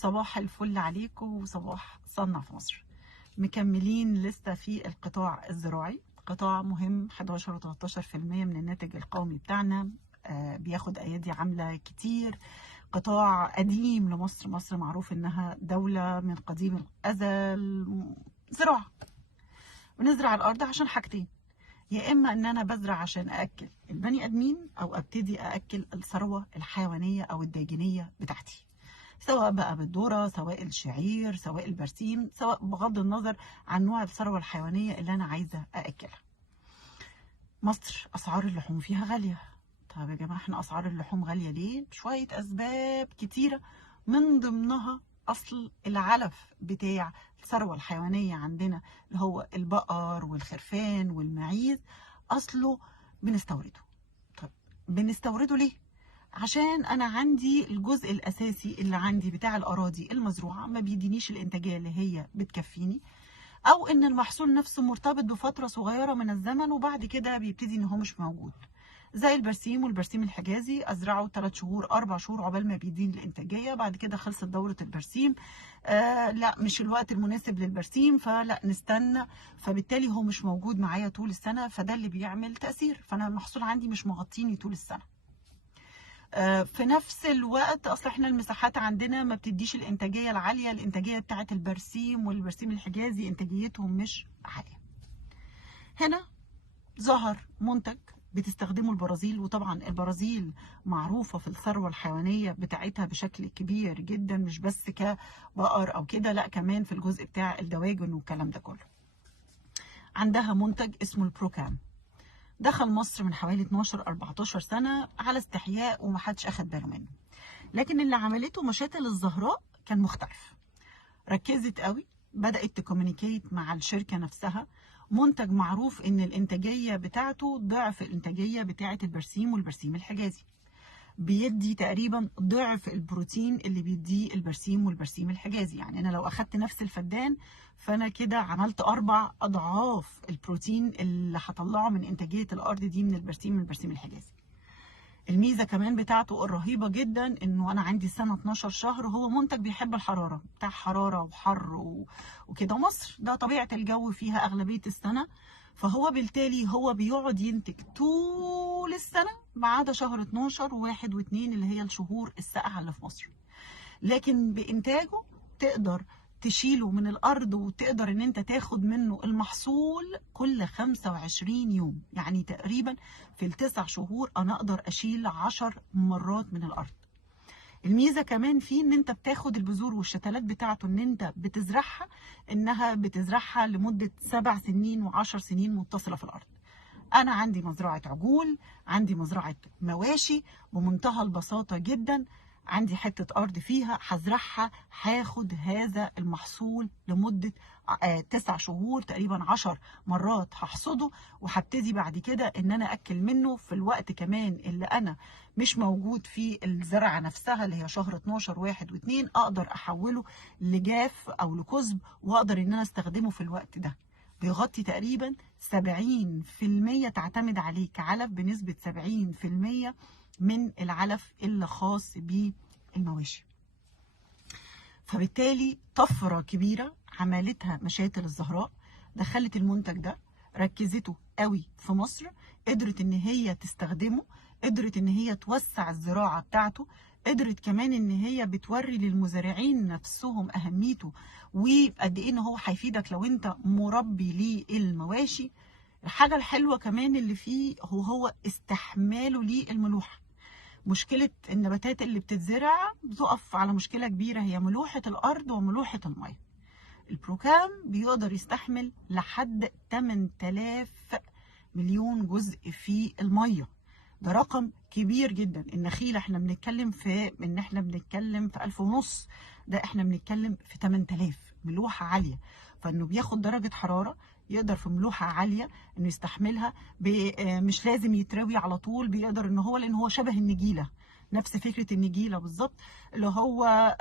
صباح الفل عليكم وصباح صنع في مصر. مكملين لسه في القطاع الزراعي، قطاع مهم 11 و 13% من الناتج القومي بتاعنا. بياخد ايادي عامله كتير. قطاع قديم لمصر، مصر معروف انها دوله من قديم الازل زراعه. بنزرع الارض عشان حاجتين، يا اما ان انا بزرع عشان ااكل البني ادمين او ابتدي ااكل الثروه الحيوانيه او الداجنيه بتاعتي، سواء بقى بالذره، سواء الشعير، سواء البرسيم، سواء بغض النظر عن نوع الثروه الحيوانيه اللي انا عايزه ااكلها. مصر اسعار اللحوم فيها غاليه. طب يا جماعه احنا اسعار اللحوم غاليه ليه؟ شويه اسباب كتيره، من ضمنها اصل العلف بتاع الثروه الحيوانيه عندنا اللي هو البقر والخرفان والمعيز، اصله بنستورده. طب بنستورده ليه؟ عشان انا عندي الجزء الاساسي اللي عندي بتاع الاراضي المزروعه ما بيدينيش الانتاجيه اللي هي بتكفيني، او ان المحصول نفسه مرتبط بفتره صغيره من الزمن وبعد كده بيبتدي ان هو مش موجود. زي البرسيم والبرسيم الحجازي، ازرعه 3 شهور 4 شهور عقبال ما بيديني الانتاجيه، بعد كده خلصت دوره البرسيم. لا مش الوقت المناسب للبرسيم، فلا نستنى، فبالتالي هو مش موجود معايا طول السنه، فده اللي بيعمل تاثير، فانا المحصول عندي مش مغطيني طول السنه. في نفس الوقت اصل احنا المساحات عندنا ما بتديش الانتاجيه العاليه، الانتاجيه بتاعه البرسيم والبرسيم الحجازي انتاجيتهم مش عاليه. هنا ظهر منتج بتستخدمه البرازيل، وطبعا البرازيل معروفه في الثروه الحيوانيه بتاعتها بشكل كبير جدا، مش بس كبقر او كده، لا كمان في الجزء بتاع الدواجن والكلام ده كله. عندها منتج اسمه البروكام، دخل مصر من حوالي 12-14 سنة على استحياء ومحدش أخد باله منه، لكن اللي عملته مشاتل الزهراء كان مختلف. ركزت قوي، بدأت تكومينيكيت مع الشركة نفسها. منتج معروف إن الإنتاجية بتاعته ضعف الإنتاجية بتاعة البرسيم والبرسيم الحجازي، بيدي تقريبا ضعف البروتين اللي بيديه البرسيم والبرسيم الحجازي. يعني انا لو اخدت نفس الفدان فانا كده عملت 4 أضعاف البروتين اللي هطلعه من انتاجيه الارض دي من البرسيم والبرسيم الحجازي. الميزه كمان بتاعته الرهيبه جدا انه انا عندي سنه 12 شهر، هو منتج بيحب الحراره، بتاع حراره وحر وكده، مصر ده طبيعه الجو فيها اغلبيه السنه، فهو بالتالي هو بيقعد ينتج طول السنه ما عدا شهر 12 و1 و2 اللي هي الشهور الساقعه اللي في مصر. لكن بانتاجه تقدر تشيله من الارض وتقدر ان انت تاخد منه المحصول كل 25 يوم، يعني تقريبا في ال9 شهور انا اقدر اشيل 10 مرات من الارض. الميزه كمان فيه ان انت بتاخد البذور والشتلات بتاعته، ان انت بتزرعها، انها بتزرعها لمده 7 سنين و10 سنين متصله في الارض. انا عندي مزرعه عجول، عندي مزرعه مواشي، بمنتهى البساطه جدا عندي حته ارض فيها هزرعها، هاخد هذا المحصول لمده 9 شهور تقريبا 10 مرات هحصده، وهبتدي بعد كده ان انا اكل منه في الوقت كمان اللي انا مش موجود فيه الزرعه نفسها اللي هي شهر 12 1 و2، اقدر احوله لجاف او لكزب واقدر ان انا استخدمه في الوقت ده. بيغطي تقريبا 70%، تعتمد عليه كعلف بنسبة 70% من العلف اللي خاص بالمواشي. فبالتالي طفرة كبيرة عملتها مشاتل الزهراء، دخلت المنتج ده، ركزته قوي في مصر، قدرت ان هي تستخدمه، قدرت ان هي توسع الزراعة بتاعته، قدرت كمان ان هي بتوري للمزارعين نفسهم اهميته وقد ايه ان هو هيفيدك لو انت مربي للمواشي. الحاجة الحلوة كمان اللي فيه هو استحماله للملوحة. مشكلة النباتات اللي بتتزرع بتقف على مشكلة كبيرة، هي ملوحة الأرض وملوحة المية. البروكام بيقدر يستحمل لحد 8000 مليون جزء في المية، ده رقم كبير جدا. النخيل احنا بنتكلم في 1500، ده احنا بنتكلم في 8000، ملوحة عالية. فانه بياخد درجة حرارة، يقدر في ملوحة عالية انه يستحملها، مش لازم يتروي على طول، بيقدر ان هو لان هو شبه النجيلة، نفس فكرة النجيلة بالظبط، اللي هو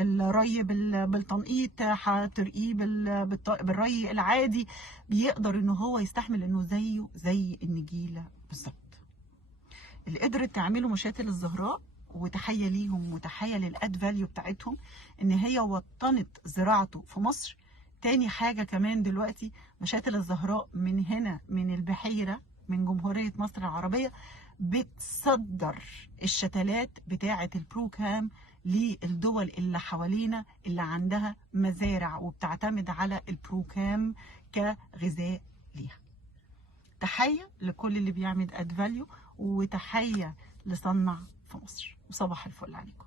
الري بالتنقيط هترقيه بالري العادي، بيقدر ان هو يستحمل انه زيه زي النجيلة بالظبط. اللي قدرت تعمله مشاتل الزهراء وتحية ليهم وتحية للأد فاليو بتاعتهم إن هي وطنت زراعته في مصر. تاني حاجة كمان دلوقتي مشاتل الزهراء من هنا من البحيرة من جمهورية مصر العربية بتصدر الشتلات بتاعة البروكام للدول اللي حوالينا اللي عندها مزارع وبتعتمد على البروكام كغذاء ليها. تحية لكل اللي بيعمل اد فاليو، وتحية لصنع في مصر، وصباح الفل عليكم.